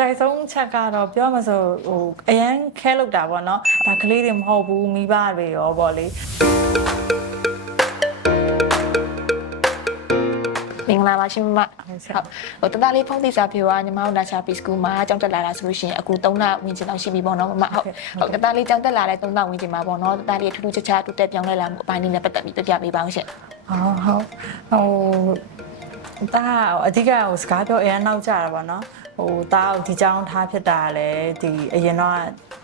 တိုက်ဆုံးချက်ကတော့ပြောမှဆိုဟိုအရန်ခဲလောက်တာပေါ့နော်ဒါကလေးတွေမဟုတ်ဘူးမိဘတွေရောပေါ့လေမင်္ဂလာပါရှင်မဟုတ်ဟိုတသားလေးဖုန်းသီစာပြေကညီမတို့နာချာပီစကူမှာကြောင်းတက်လာတာဆိုလို့ရှိရင်အခု3လဝင်ကျင်လောက်ရှိပြီပေါ့နော်မမဟုတ်တသားလေးကြောင်းတက်လာတဲ့3လဝင်ကျင်မှာပေါ့နော်တသားလေးထူးထူးခြားခြားတူတက်ပြောင်းလဲလာမှုအပိုင်းလေးနဲ့ပတ်သက်ပြီးပြပြပေးပါအောင်ရှင်ဟုတ်ဟိုတာအဓိကဟိုစကားပြောအရန်နောက်ကြတာပေါ့နော်ဟိုတာဒီကြောင်းထားဖြစ်တာလည်းဒီအရင်တော့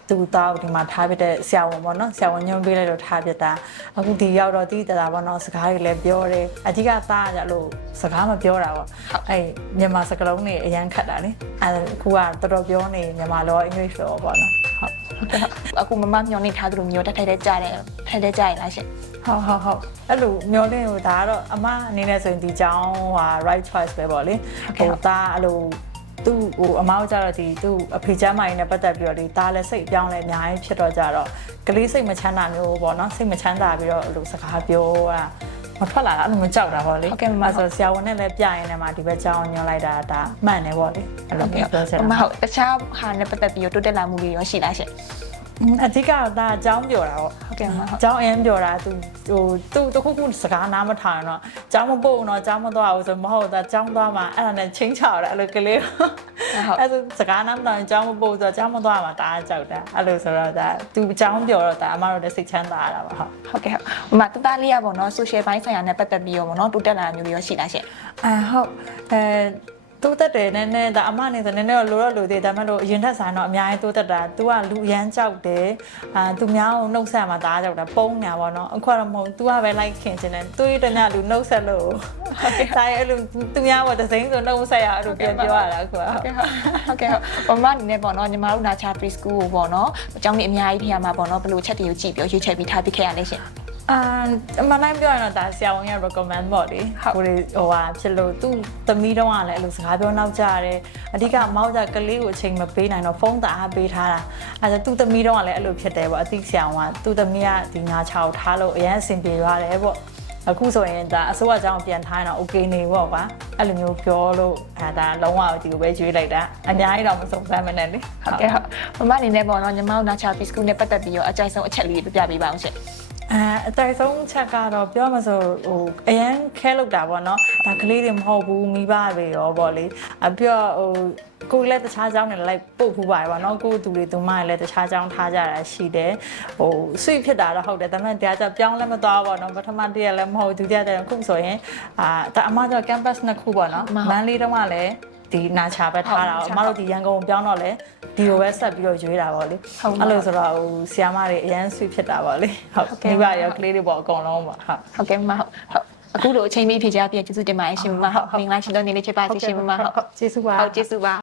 သူတောက်ဒီမှာထားဖြစ်တဲ့ဆရာဝန်ပေါ့နော်ဆရာဝန်ညွှန်ပေးလိုက်တော့ထားဖြစ်တာအခုဒီရောက်တော့တိတတာပေါ့နော်စကားတွေလည်းပြောတယ်အဓိကသားကြလို့စကားမပြောတာပေါ့အဲ့မြန်မာစကားလုံးတွေအရန်ခတ်တာလေအဲ့အခုကတော်တော်ပြောနေမြန်မာလောအင်္ဂလိပ်လောပေါ့နော်ဟုတ်အခုမမမျောနေထားသလိုမျိုးတက်ထိုက်တဲ့ကြားတယ်ထိုက်တဲ့ကြားရလားရှင်ဟုတ်အဲ့လိုမျောလင်းဟိုဒါကတော့အမအနေနဲ့ဆိုရင်ဒီကြောင်းဟာ right choice ပဲပေါ့လေဟိုသားအဲ့လိုသူ့ဟိုအမောက်ကြတော့ဒီသူ့အဖေချမ်းမိုင်းနဲ့ပတ်သက်ပြီးတော့ဒီသားလည်းစိတ်ပြောင်းလဲအများကြီးဖြစ်တော့ကြတော့ကလေးစိတ်မချမ်းသာမျိုးပေါ့နော်စိတ်မချမ်းသာပြီးတော့အဲ့လိုစကားပြောတာမထွက်လာတာအဲ့လိုမကြောက်တာပေါ့လေဟုတ်ကဲ့မမဆိုဆရာဝန်နဲ့လည်းပြရင်လည်းမှဒီဘက်ကြောင်းညွှန်လိုက်တာဒါမှန်တယ်ပေါ့လေအဲ့လိုပြောချင်တာမဟုတ်တခြားဟာနဲ့ပတ်သက်ပြီးတော့တိုးတက်လာမှုတွေရောရှိလားရှင်အဓိကတော့ဒါအကြောင်းပြောတာပေါ့ဟုတ်ကဲ့မဟုတ်အကြောင်းအရင်ပြောတာသူတခုခုစကားနားမထားရင်တော့အကြောင်းမပို့တော့အကြောင်းမသွားဘူးဆိုမဟုတ်တာအကြောင်းသွားမှာအဲ့ဒါနဲ့ချင်းချောက်တယ်အဲ့လိုကလေးအဲ့ဒါစကားနားမထားရင်အကြောင်းမပို့ဆိုအကြောင်းမသွားမှာဒါအကြောက်တာအဲ့လိုဆိုတော့ဒါသူအကြောင်းပြောတော့ဒါအမတို့လည်းစိတ်ချမ်းသာရတာပါဟုတ်ကဲ့ဟုတ်မတသားလေးရပါတော့ social ဘိုင်းဆိုင်ရာနဲ့ပတ်သက်ပြီးရောပေါ့နော်တိုးတက်လာမျိုးတွေရောရှိလားရှင်ဟုတ်တိုးတက်တယ်နည်းနည်းဒါအမနေဆိုနည်းနည်းတော့လိုသေးတယ်ဒါမှမဟုတ်အရင်ထက်ဆိုင်တော့အများကြီးတိုးတက်တာ तू ကလူရမ်းကြောက်တယ်သူများကိုနှုတ်ဆက်မှာဒါကြောက်တာပုံညာပေါ့နော်အခုတော့မဟုတ် तू ကပဲလိုက်ခင်ချင်တယ်သူ့တညလူနှုတ်ဆက်လို့ဟုတ်ကဲ့ဒါအဲ့လိုသူများပေါ့ဒစိမ့်ဆိုနှုတ်ဆက်ရအဲ့လိုပြန်ပြောရတာအခုဟုတ်ကဲ့ဟုတ်မမအနေနဲ့ပေါ့နော်ညီမတို့နာချာ preschool ကိုပေါ့နော်အကြောင်းကြီးအများကြီးထင်ရမှာပေါ့နော်ဘယ်လိုချက်တွေကိုကြည့်ပြီးရွေးချယ်ပြီးထားပြီးခဲ့ရလဲရှင်အမှန်တိုင်းပြောရင်တော့ဒါဆရာဝန်ရ recommend ပေါ့လေဟိုဟာဖြစ်လို့သူ့သမီးတော့ကလည်းအဲ့လိုစကားပြောနောက်ကြရတယ်အဓိကမောက်ကြကလေးကိုအချိန်မပေးနိုင်တော့ဖုန်းတာပေးထားတာအဲဒါသူ့သမီးတော့ကလည်းအဲ့လိုဖြစ်တယ်ပေါ့အသိဆရာဝန်ကသူ့သမီးကဒီငါချောက်ထားလို့အရင်အဆင်ပြေရတယ်ပေါ့အခုဆိုရင်ဒါအစိုးရကြောင်းပြန်ထားရင်တော့ okay နေပေါ့ကွာအဲ့လိုမျိုးပြောလို့ဒါလုံးဝဒီလိုပဲကျွေးလိုက်တာအများကြီးတော့မစုံစမ်းမနဲ့လေဟုတ်ကဲ့ဟုတ်မမအနေနဲ့ပေါ့နော်ညီမတို့နာချာ preschool နဲ့ပတ်သက်ပြီးတော့အကြိုက်ဆုံးအချက်လေးပြပြပေးပါအောင်ရှင်အတိုက်ဆုံးချက်ကတော့ပြောမှဆိုဟိုအရန်ခဲလောက်တာပေါ့နော်ဒါကလေးတွေမဟုတ်ဘူးမိဘတွေရောပေါ့လေပြောဟိုကိုလည်းတခြားเจ้าနဲ့လိုက်ပို့ဖူးပါတယ်ပေါ့နော်ကိုသူတွေသူမတွေလည်းတခြားเจ้าထားကြတာရှိတယ်ဟိုဆွေဖြစ်တာတော့ဟုတ်တယ်ဒါပေမဲ့တရားကြပြောင်းလည်းမသွားပေါ့နော်ပထမတည်းလည်းမဟုတ်ဒုတိယတည်းခုဆိုရင်ဒါအမကျ campus နှစ်ခုပေါ့နော်မန်းလေးတုန်းကလည်းဒီနာချာပဲထားတာအမတို့ဒီရန်ကုန်ပြောင်းတော့လေဒီလိုပဲဆက်ပြီးတော့ရွေးတာပေါ့လေအဲ့လိုဆိုတော့ဟိုဆီယာမတွေအရန်ဆွေဖြစ်တာပေါ့လေဟုတ်မိဘရောကလေးတွေပေါ့အကုန်လုံးပေါ့ဟုတ်ကဲ့မဟုတ်အခုလိုအချိန်မီဖြစ်ကြပြကျေးဇူးတင်ပါတယ်ရှင်မဟုတ်မင်္ဂလာရှင်တို့နေလေးချစ်ပါစေရှင်မဟုတ်ကျေးဇူးပါဟုတ်ကျေးဇူးပါ